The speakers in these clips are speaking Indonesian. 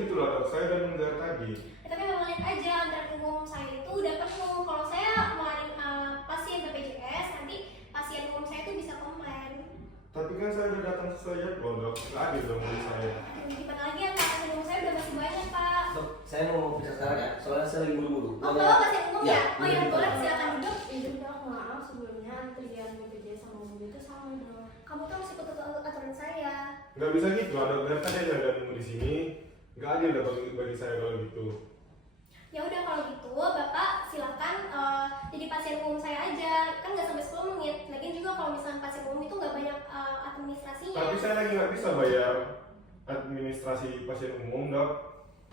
gitu loh dok, saya udah mendengar tadi. Tapi memang lihat aja antrean umum saya itu udah penuh. Kalau saya ngeluarin pasien BPJS, nanti pasien umum saya itu bisa komplain. Tapi kan saya udah datang sesuai jadwal dok, nggak adil dong dari saya. Gimana lagi yang pasien umum saya udah masih banyak pak. Dok, saya mau bicara sekarang ya, soalnya saya lagi buru-buru. Oh bapak pasien umum ya? Oh ya bener. boleh silakan duduk. Izin dok, maaf sebelumnya antrian BPJS sama umum itu sama dok. Kamu tuh harus ikut aturan saya. Nggak bisa gitu lah dok, biarkan aja ada nunggu di sini. Nggak adil dok bagi saya kalau gitu. Ya udah kalau gitu bapak silakan jadi pasien umum saya aja, kan nggak sampai 10 menit. Lagian juga kalau misalnya pasien umum itu nggak banyak administrasinya. Tapi saya lagi nggak bisa bayar administrasi pasien umum dok.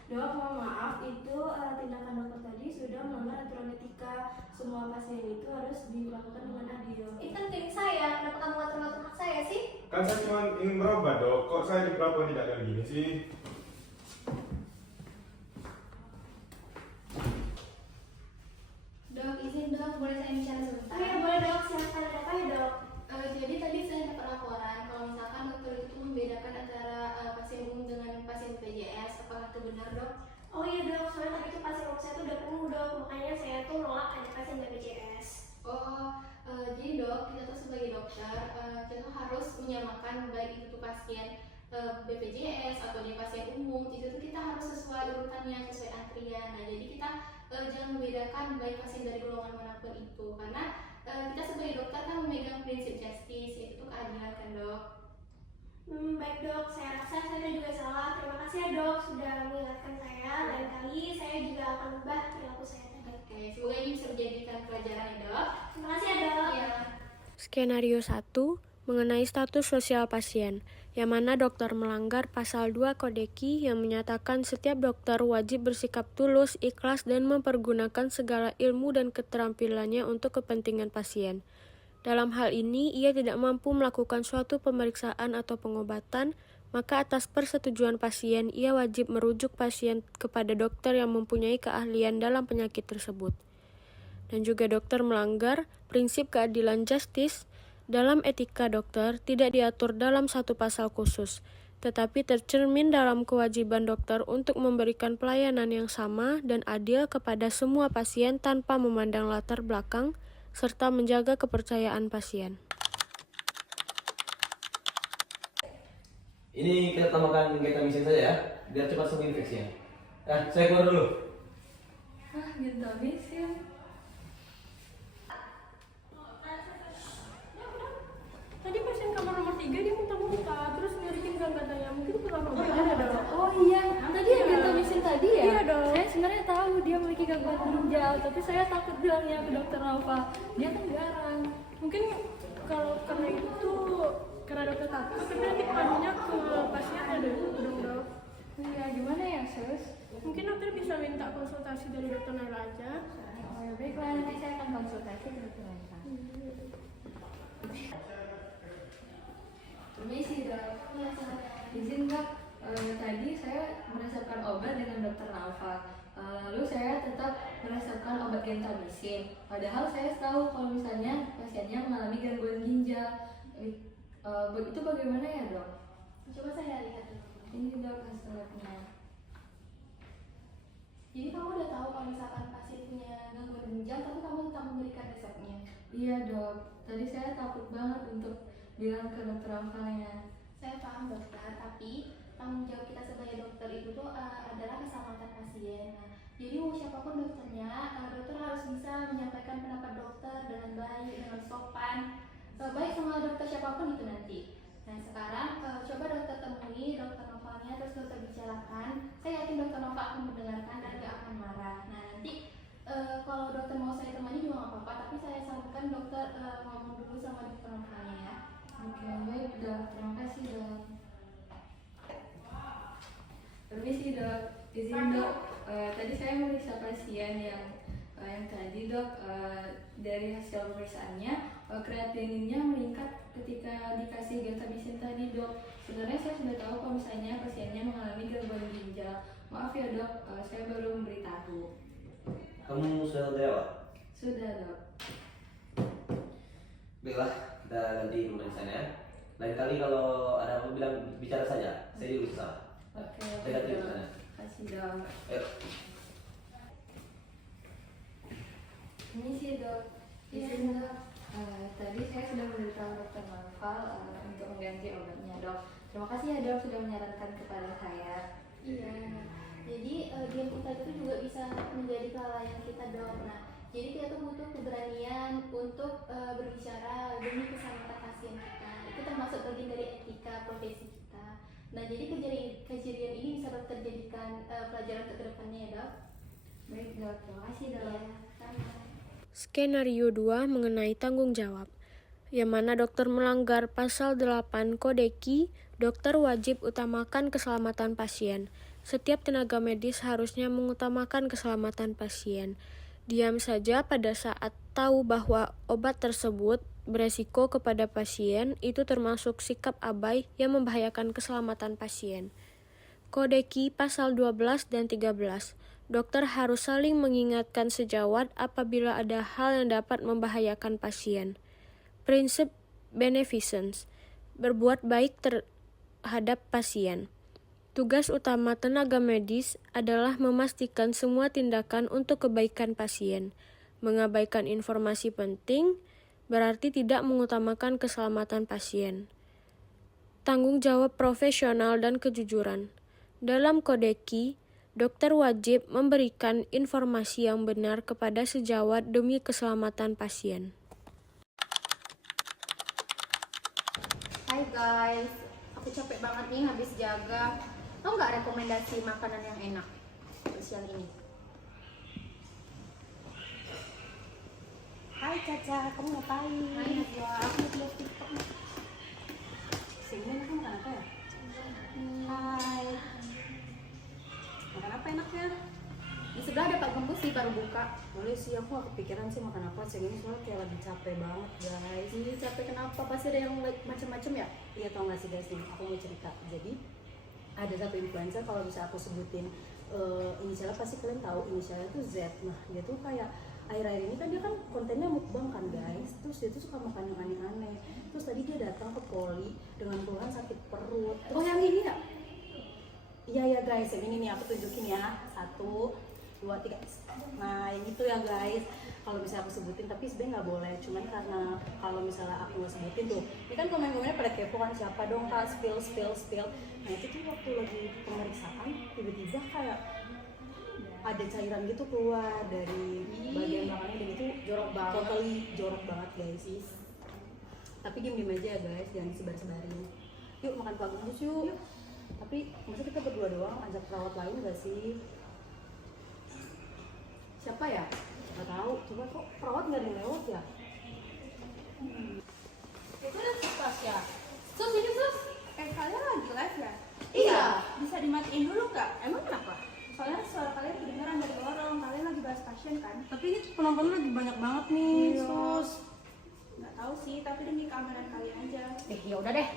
Dok, mohon maaf itu tindakan dokter tadi sudah melanggar aturan etika. Semua pasien itu harus dilakukan dengan adil. Ini kan klinik saya, kenapa kamu ngatur-ngatur hak saya sih? Kan saya cuma ingin berobat dok, kok saya diperlakukan tidak kayak gini sih? Dok, izin dok, boleh saya bicara sebentar? Oh ya boleh dok, silakan ada apa ya dok? Jadi tadi saya dapat laporan kalau misalkan dokter itu membedakan antara pasien umum dengan pasien BPJS, apakah itu benar dok? Oh iya dok, soalnya tadi tuh pasien umum saya tuh udah penuh dok, makanya saya tuh nolak ada pasien BPJS. Jadi dok, kita tuh sebagai dokter, kita tuh harus menyamakan baik itu tuh pasien BPJS atau dia pasien umum, itu tuh kita harus sesuai urutannya, sesuai antrian. Nah jadi kita jangan membedakan baik pasien dari golongan manapun itu, karena kita sebagai dokter kan memegang prinsip justice, yaitu keadilan kan dok. Baik dok, saya rasa saya juga salah. Terima kasih ya dok sudah mengingatkan saya. Lain kali saya juga akan ubah perilaku saya tadi. Oke, semoga ini bisa menjadikan pelajaran ya dok. Terima kasih ya dok. Iya. Skenario 1 mengenai status sosial pasien, yang mana dokter melanggar pasal 2 Kodeki yang menyatakan setiap dokter wajib bersikap tulus, ikhlas, dan mempergunakan segala ilmu dan keterampilannya untuk kepentingan pasien. Dalam hal ini, ia tidak mampu melakukan suatu pemeriksaan atau pengobatan, maka atas persetujuan pasien, ia wajib merujuk pasien kepada dokter yang mempunyai keahlian dalam penyakit tersebut. Dan juga dokter melanggar prinsip keadilan justice. Dalam etika dokter tidak diatur dalam satu pasal khusus, tetapi tercermin dalam kewajiban dokter untuk memberikan pelayanan yang sama dan adil kepada semua pasien tanpa memandang latar belakang, serta menjaga kepercayaan pasien. Ini kita tambahkan gentamicin saja ya, biar cepat sembuh infeksinya. Saya keluar dulu. Gentamicin? Tadi pasien kamar nomor 3 dia muntah-muntah, terus ngirikin gang katanya, mungkin kurang obatnya ada. Oh iya, tadi yang gentamicin tadi ya? Iya dong. Saya sebenarnya tahu dia memiliki gangguan ginjal, tapi saya takut bilangnya ke dokter Alfa. Dia kan garang. Mungkin kalau karena itu, karena dokter takut, tapi nanti panunya ke pasiennya dong. Iya, gimana ya sus? Mungkin dokter bisa minta konsultasi dari dokter Naila aja. Oh ya baiklah, nanti saya akan konsultasi ke dokter Alfa. Permisi dok. Iya silakan. Izin dok, tadi saya meresepkan obat dengan dokter Alfa. Lalu saya tetap meresepkan obat gentamicin. Padahal saya tahu kalau misalnya pasiennya mengalami gangguan ginjal. Itu bagaimana ya dok? Coba saya lihat dulu. Ini dok hasil labnya. Jadi kamu udah tahu kalau misalkan pasien punya gangguan ginjal, tapi kamu tetap memberikan resepnya. Iya dok, tadi saya takut banget untuk bilang ke dokter Alfanya. Saya paham dokter, tapi tanggung jawab kita sebagai dokter itu tuh adalah keselamatan pasien. Nah, jadi mau siapapun dokternya, dokter harus bisa menyampaikan pendapat dokter dengan baik, dengan sopan, baik sama dokter siapapun itu nanti. Nah sekarang coba dokter temui dokter Novanya, terus dokter bicarakan. Saya yakin dokter Nova akan mendengarkan dan gak akan marah. Nah nanti kalau dokter mau saya temani juga gak apa-apa, tapi saya sarankan dokter ngomong dulu sama dokter Novanya ya. Oke, baik dok, terima kasih dok. Permisi dok, izin dok. Tadi saya memeriksa pasien yang tadi dok, dari hasil pemeriksaannya kreatininnya meningkat ketika dikasih gentamicin tadi dok. Sebenarnya saya sudah tahu kalau misalnya pasiennya mengalami gangguan ginjal. Maaf ya dok, saya baru memberitahu. Kamu sudah dirawat? Sudah dok. Baiklah, kita ganti pemeriksaan ya. Lain kali kalau ada apa bilang bicara saja, saya diurus salah. Oke, Saya ganti dok. pemeriksaan. Kasih dok. Ayo. Ini sih dok. Izin dok. Tadi saya sudah memberitahu dokter Naufal untuk mengganti obatnya dok. Terima kasih ya dok sudah menyarankan kepada saya. Iya. Jadi diam kita itu juga bisa menjadi kelalaian kita dok. Nah, jadi kita tuh butuh keberanian untuk berbicara demi keselamatan pasien kita. Itu termasuk bagian dari etika profesi kita. Nah, jadi kejadian ini bisa dokter jadikan pelajaran untuk kedepannya ya dok. Baik dok, terima kasih dok. Iya, sama. Skenario 2 mengenai tanggung jawab, yang mana dokter melanggar pasal 8 Kodeki, dokter wajib utamakan keselamatan pasien. Setiap tenaga medis harusnya mengutamakan keselamatan pasien. Diam saja pada saat tahu bahwa obat tersebut beresiko kepada pasien itu termasuk sikap abai yang membahayakan keselamatan pasien. Kodeki pasal 12 dan 13. Dokter harus saling mengingatkan sejawat apabila ada hal yang dapat membahayakan pasien. Prinsip beneficence, berbuat baik terhadap pasien. Tugas utama tenaga medis adalah memastikan semua tindakan untuk kebaikan pasien. Mengabaikan informasi penting berarti tidak mengutamakan keselamatan pasien. Tanggung jawab profesional dan kejujuran. Dalam Kodeki, dokter wajib memberikan informasi yang benar kepada sejawat demi keselamatan pasien. Hai guys, aku capek banget nih habis jaga. Mau nggak rekomendasi makanan yang enak untuk siang ini? Hai Caca, kamu ngapain? Hai Najwa, aku mau lihat TikTok. Sini kamu makan apa ya? Hai. Makan apa enaknya? Di sebelah ada Pak Gembus sih baru buka. Boleh sih, aku gak kepikiran sih makan apa siang ini soalnya kayak lagi capek banget guys. Ini capek kenapa? Pasti ada yang macam-macam ya? Iya tau gak sih guys nih, aku mau cerita. Jadi ada satu influencer kalau bisa aku sebutin inisialnya pasti kalian tahu inisialnya tuh Z. Nah dia tuh kayak akhir-akhir ini kan dia kan kontennya mukbang kan guys. Terus dia tuh suka makan yang aneh-aneh. Terus tadi dia datang ke poli dengan keluhan sakit perut. Terus, yang ini ya? Iya guys, yang ini nih aku tunjukin ya. 1, 2, 3. Nah yang itu ya guys. Kalau bisa aku sebutin, tapi sebenarnya nggak boleh. Cuman karena kalau misalnya aku nggak sebutin tuh, ini kan komen-komennya pada kepo kan siapa dong kak spill. Nah itu tuh waktu lagi pemeriksaan tiba-tiba kayak ada cairan gitu keluar dari bagian belakangnya dan itu jorok banget. Totally jorok banget guys. Tapi diem aja ya guys, jangan disebar-sebarin. Yuk makan Pak Gembus yuk. Tapi masa kita berdua doang, ajak perawat lain gak sih? Siapa ya? Gak tahu. Coba kok perawat gak ada yang lewat ya? Itu udah pas ya? Sus, ini sus. Kalian lagi live ya? Iya. Bisa dimatiin dulu nggak? Emang kenapa? Soalnya suara kalian kedengeran dari lorong, kalian lagi bahas pasien kan? Tapi ini penontonnya lagi banyak banget nih, sus. Nggak tahu sih, tapi demi keamanan kalian aja. Ya udah deh.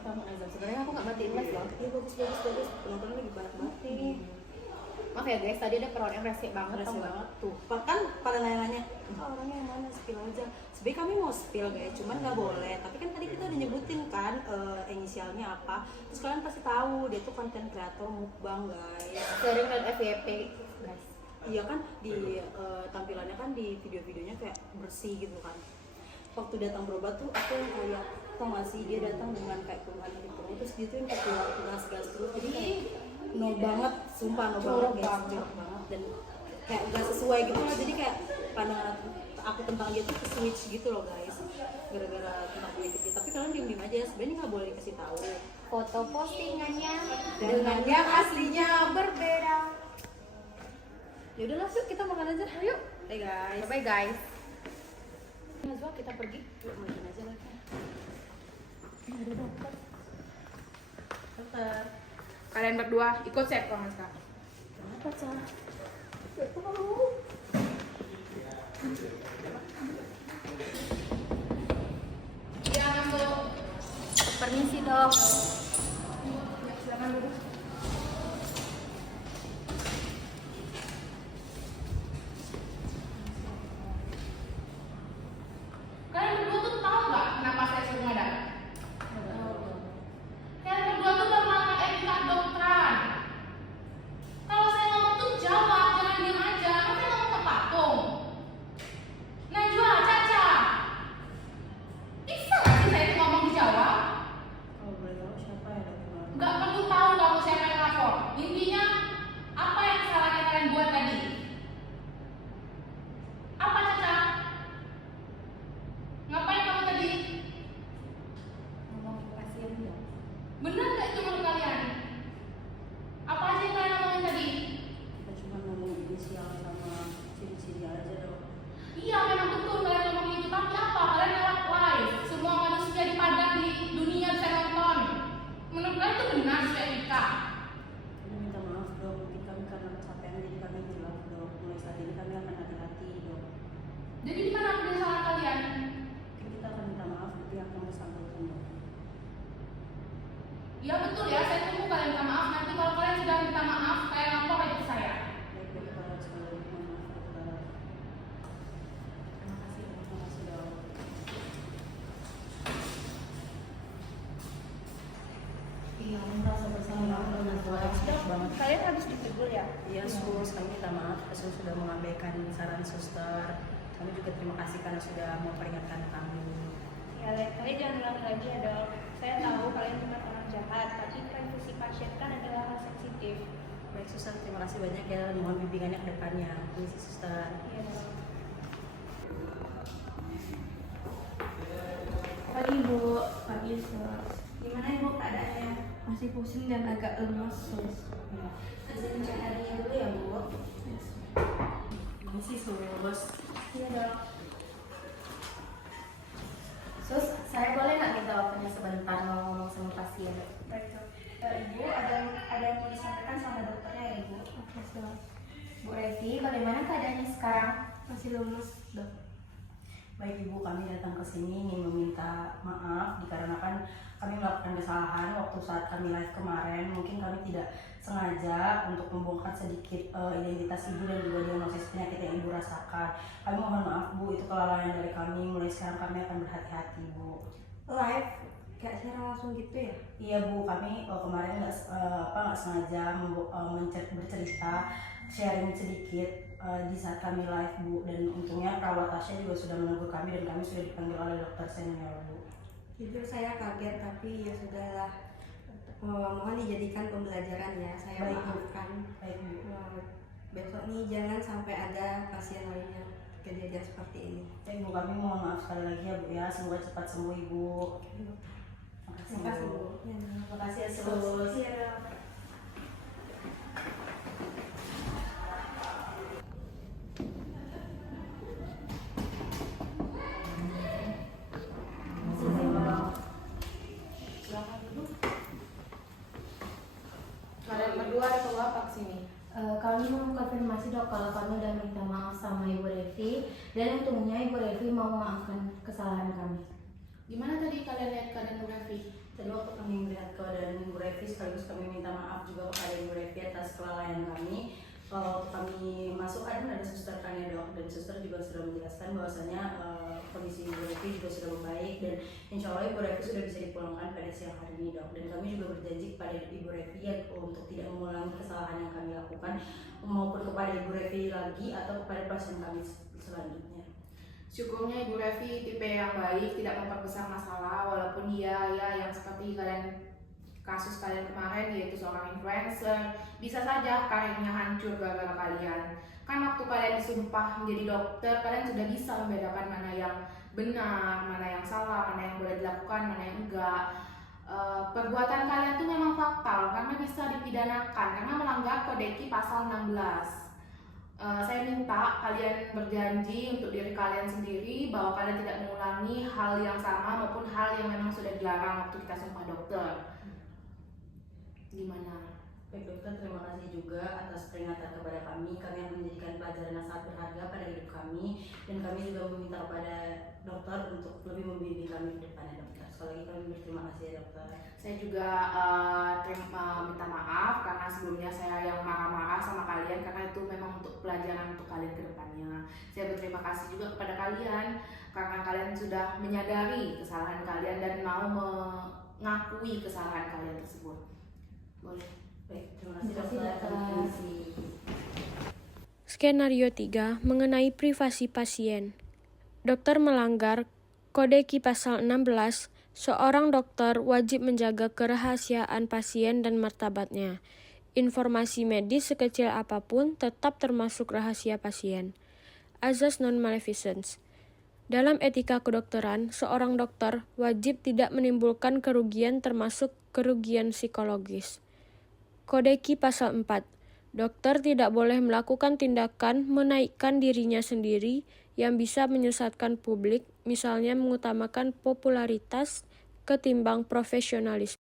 Kamu azab. Sebenarnya aku nggak matiin live loh. Iya bagus. Penontonnya lagi banyak banget nih. Maaf ya guys, tadi ada perawat yang resik banget. Resik banget tuh. Bahkan pada nanya-nanya, orangnya yang mana spill aja. Sebenarnya kami mau spill guys, cuman nggak boleh. Tapi kan tadi kita udah nyebutin kan inisialnya apa. Terus kalian pasti tahu dia tuh konten kreator mukbang guys. Sering lihat FYP guys. Iya kan di tampilannya kan di video-videonya kayak bersih gitu kan. Waktu datang berobat tuh aku yang kayak tau gak sih dia datang dengan kayak keluhan dari perut terus dia tuh yang kayak gas terus jadi kayak no banget, sumpah no banget guys, jorok banget dan kayak gak sesuai gitu loh. Jadi kayak pandangan aku tentang dia tuh switch gitu loh guys gara-gara tentang penyakit gitu. Tapi kalian diem aja, sebenarnya nggak boleh dikasih tahu foto postingannya dengan yang aslinya berbeda. Ya udahlah yuk kita makan aja yuk. Bye guys. Bye guys. Nazwa kita pergi yuk makan aja lah. Ada dokter. Kalian berdua ikut saya ke ruangan sekarang. Kenapa Cah? Iya, Dok. Permisi dok. Silakan duduk. Kalian berdua tuh tahu nggak kenapa saya suruh ngadang? kami minta maaf pasien sudah mengabaikan saran suster. Kami juga terima kasih karena sudah memperingatkan kami. Ya, kalian jangan ulangi lagi ya dok. Saya tahu kalian bukan orang jahat, tapi privasi pasien kan adalah hal sensitif. Baik suster, terima kasih banyak ya. Mohon bimbingannya ke depannya. Permisi suster. Iya dok. Pagi Bu, pagi Sus. Gimana ibu keadaannya? Masih pusing dan agak lemas Sus. Izin cek harinya dulu ya bu. Permisi sus. Iya dok. Sus, saya boleh nggak minta waktunya sebentar mau ngomong sama pasien? Baik dok. Ibu ada yang mau disampaikan sama dokternya ya ibu? Oke, sus. Bu Revi, bagaimana keadaannya sekarang? Masih lemes dok. Baik ibu, kami datang ke sini ingin meminta maaf dikarenakan kami melakukan kesalahan waktu saat kami live kemarin. Mungkin kami tidak sengaja untuk membongkar sedikit identitas ibu dan juga diagnosis penyakit yang ibu rasakan. Kami mohon maaf bu, itu kelalaian dari kami. Mulai sekarang kami akan berhati-hati bu. Live? Kayak secara langsung gitu ya? Iya bu, kami kemarin nggak sengaja bercerita, sharing sedikit di saat kami live bu, dan untungnya perawat Tasya juga sudah menegur kami dan kami sudah dipanggil oleh dokter senior bu. Jujur saya kaget, tapi ya sudahlah. Mohon dijadikan pembelajaran ya. Saya Baik, Bu. maafkan. Baik bu. Besok nih jangan sampai ada pasien lain yang kejadian seperti ini. Baik bu, kami mohon maaf sekali lagi ya bu ya. Semoga cepat sembuh ibu. Terima kasih Bu. Terima kasih ya sus. Iya dok. Kalian berdua ada perlu apa kesini? Kami mau konfirmasi dok kalau kami udah minta maaf sama Ibu Revi, dan untungnya Ibu Revi mau memaafkan kesalahan kami. Gimana tadi kalian lihat keadaan Bu Revi? Tadi waktu kami melihat keadaan Bu Revi, sekaligus kami minta maaf juga kepada Ibu Revi atas kelalaian kami. Waktu kami masuk ada suster kan ya dok, dan suster juga sudah menjelaskan bahwasanya kondisi Ibu Revi juga sudah membaik dan insya Allah Ibu Revi sudah bisa dipulangkan pada siang hari ini dok. Dan kami juga berjanji kepada Ibu Revi ya, untuk tidak mengulangi kesalahan yang kami lakukan maupun kepada Ibu Revi lagi atau kepada pasien kami selanjutnya. Syukurnya Ibu Revi tipe yang baik, tidak memperbesar masalah, walaupun dia ya yang seperti kasus kalian kemarin, yaitu seorang influencer, bisa saja karirnya hancur gara-gara kalian. Kan waktu kalian disumpah menjadi dokter, kalian sudah bisa membedakan mana yang benar, mana yang salah, mana yang boleh dilakukan, mana yang enggak. Perbuatan kalian tuh memang fatal karena bisa dipidanakan karena melanggar Kode Etik pasal 16. Saya minta kalian berjanji untuk diri kalian sendiri bahwa kalian tidak mengulangi hal yang sama maupun hal yang memang sudah dilarang waktu kita sumpah dokter. Gimana? Baik dokter, terima kasih juga atas peringatan kepada kami. Kami akan menjadikan pelajaran yang sangat berharga pada hidup kami, dan kami juga meminta kepada dokter untuk lebih membimbing kami ke depannya dokter. Sekali lagi kami berterima kasih ya dokter. Saya juga minta maaf karena sebelumnya saya yang marah-marah sama kalian, karena itu memang untuk pelajaran untuk kalian ke depannya. Saya berterima kasih juga kepada kalian karena kalian sudah menyadari kesalahan kalian dan mau mengakui kesalahan kalian tersebut. Boleh. Baik, terima kasih dokter. Skenario 3 mengenai privasi pasien. Dokter melanggar Kode Etik pasal 16. Seorang dokter wajib menjaga kerahasiaan pasien dan martabatnya. Informasi medis sekecil apapun tetap termasuk rahasia pasien. Azas non-maleficence. Dalam etika kedokteran, seorang dokter wajib tidak menimbulkan kerugian termasuk kerugian psikologis. Kode Etik pasal 4. Dokter tidak boleh melakukan tindakan menaikkan dirinya sendiri yang bisa menyesatkan publik, misalnya mengutamakan popularitas ketimbang profesionalisme.